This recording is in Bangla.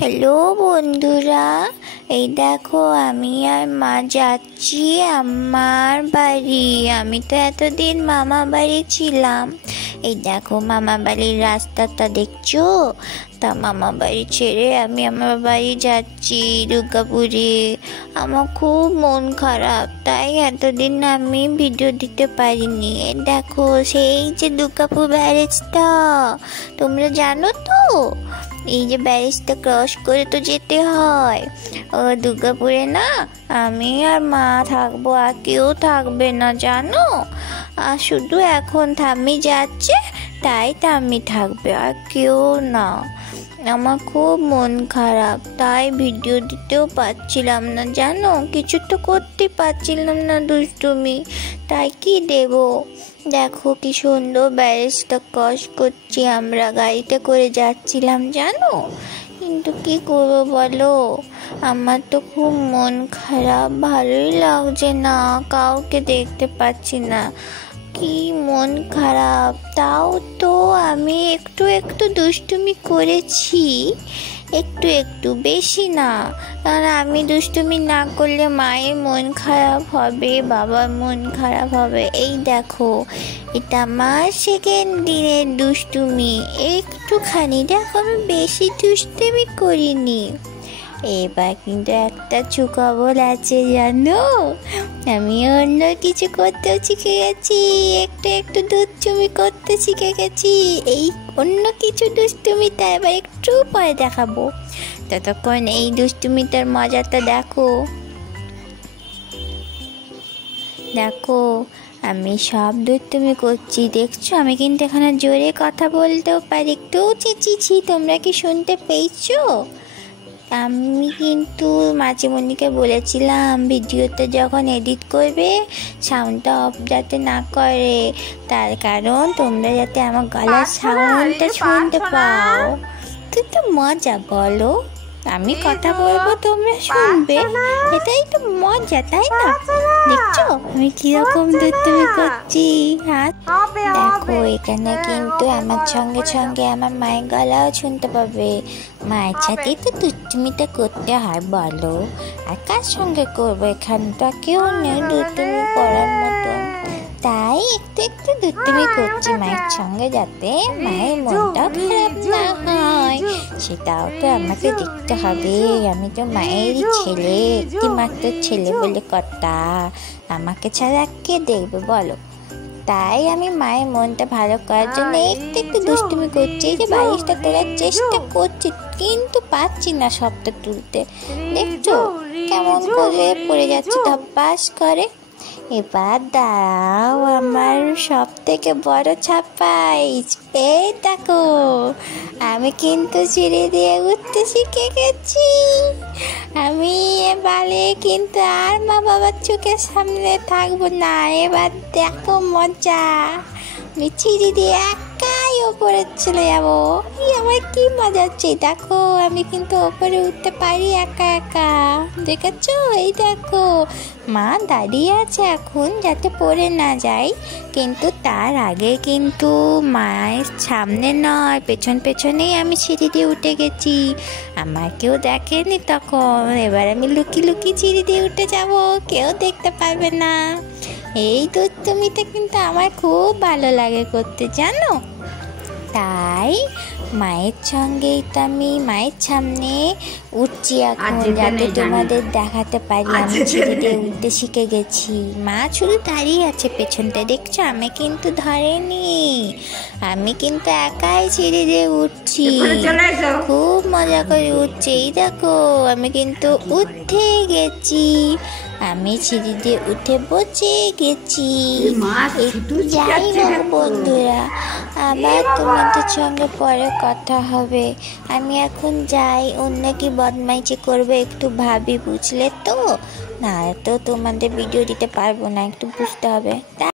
হ্যালো বন্ধুরা, এই দেখো আমি আর মা যাচ্ছি আমার বাড়ি। আমি তো এতদিন মামা বাড়ি ছিলাম। এই দেখো মামা বাড়ির রাস্তাটা দেখছো? তা মামা বাড়ি ছেড়ে আমি আমার বাড়ি যাচ্ছি দুর্গাপুরে। আমার খুব মন খারাপ, তাই এতদিন আমি ভিডিও দিতে পারিনি। এই দেখো সেই যে দুর্গাপুর ব্যারেজটা, তোমরা জানো তো? এই যে ব্যারেজটা ক্রস করে তো যেতে হয় ও দুর্গাপুরে না। আমি আর মা থাকবো, আর কেউ থাকবে না জানো। আর শুধু এখন থামি যাচ্ছে, তাই থামি থাকবে, আর কেউ না। আমার খুব মন খারাপ, তাই ভিডিও দিতেও পারছিলাম না জানো। কিছু তো করতে পারছিলাম না দুষ্টুমি, তাই কি দেব। দেখো কি সুন্দর ব্যারেজটা ক্রস করছি, আমরা গাড়িতে করে যাচ্ছিলাম জানো। কিন্তু কি করবো বলো, আমার তো খুব মন খারাপ, ভালোই লাগছে না, কাউকে দেখতে পাচ্ছি না, কি মন খারাপ। তাও তো আমি একটু একটু দুষ্টুমি করেছি, একটু একটু, বেশি না। কারণ আমি দুষ্টুমি না করলে মায়ের মন খারাপ হবে, বাবার মন খারাপ হবে। এই দেখো, এটা আমার সেকেন্ড দিনের দুষ্টুমি, একটুখানি। দেখো আমি বেশি দুষ্টুমি করিনি। এবার কিন্তু একটা সুখবর আছে জানো, আমি অন্য কিছু করতেও শিখে গেছি, একটু একটু দুষ্টুমি করতে শিখে গেছি। এই অন্য কিছু দুষ্টুমিটা এবার একটু পরে দেখাবো, ততক্ষণ এই দুষ্টুমিটার মজাটা দেখো। দেখো আমি সব দুষ্টুমি করছি, দেখছো? আমি কিন্তু এখানে জোরে কথা বলতেও পারি, একটু চেঁচিয়েছি, তোমরা কি শুনতে পেয়েছো? আমি কিন্তু মাঝিমণিকে বলেছিলাম ভিডিওতে যখন এডিট করবে সাউন্ডটা অফ যাতে না করে, তার কারণ তোমরা যাতে আমার গলার সাউন্ডটা শুনতে পাও। কিন্তু মজা বলো, আমি কথা বলবো তোমরা শুনবে, এটাই তো মজা, তাই না? দেখছো আমি কিরকম দুষ্টুমি করছি। হ্যাঁ দেখো, এখানে কিন্তু আমার সঙ্গে সঙ্গে আমার মায়ের গলাও শুনতে পাবে। মায়ের সাথেই তো দুষ্টুমিটা করতে হয় বলো, আর কার সঙ্গে করবো? এখানে তো কেউ নেই দুষ্টুমি করার মতন, তাই একটু একটু দুষ্টুমি করছি মায়ের সঙ্গে, যাতে মায়ের মনটা খারাপ না হয়। সেটাও তো আমাকে দেখতে হবে, আমি তো মায়েরই ছেলে, একটি মাত্র ছেলে বলে কথা, আমাকে ছাড়া কে দেখবে বলো। তাই আমি মায়ের মনটা ভালো করার জন্য একটু একটু দুষ্টুমি করছি। এই যে বালিশটা তোলার চেষ্টা করছি, কিন্তু পাচ্ছি না সবটা তুলতে, দেখছো কেমন করে পড়ে যাচ্ছে ধপাস করে। এবার দাঁড়াও, আমার সব থেকে বড় সারপ্রাইজ, এই দেখো আমি কিন্তু সিঁড়ি দিয়ে উঠতে শিখে গেছি। আমি এবারে কিন্তু আর মা বাবার চোখের সামনে থাকবো না, এবার দেখো মজা, আমি সিঁড়ি দিয়ে একাই ওপরে চলে যাবো। আমার কি মজা হচ্ছে, দেখো আমি কিন্তু ওপরে উঠতে পারি একা একা, দেখেছো? এই দেখো মা দাঁড়িয়ে আছে এখন যাতে পড়ে না যায়, কিন্তু তার আগে কিন্তু মায়ের সামনে নয়, পেছন পেছনেই আমি সিঁড়ি দিয়ে উঠে গেছি, আমার কেউ দেখেনি তখন। এবার আমি লুকিয়ে লুকিয়ে সিঁড়ি দিয়ে উঠে যাব, কেউ দেখতে পারবে না। এই দুষ্টুমিটা কিন্তু আমার খুব ভালো লাগে করতে জানো। তাই মায়ের সঙ্গেই তো আমি মায়ের সামনে উঠছি এখন, যাতে তোমাদের দেখাতে পারি আমি সিঁড়ি দিয়ে উঠতে শিখে গেছি। মা শুধু দাঁড়িয়ে আছে পেছনটা, দেখছো? আমি কিন্তু ধরেনি, আমি কিন্তু একাই সিঁড়ি দিয়ে উঠছি, খুব মজা করে উঠছি। এই দেখো আমি কিন্তু উঠে গেছি, আমি সিঁড়ি দিয়ে উঠে বসে গেছি। যাই হোক বন্ধুরা, আবার তোমাদের সঙ্গে পরে কথা হবে। আমি এখন যাই, অন্য কি বদমাইশি করবে একটু ভাবি, বুঝলে তো? না তো তোমাদের ভিডিও দিতে পারবো না, একটু বুঝতে হবে।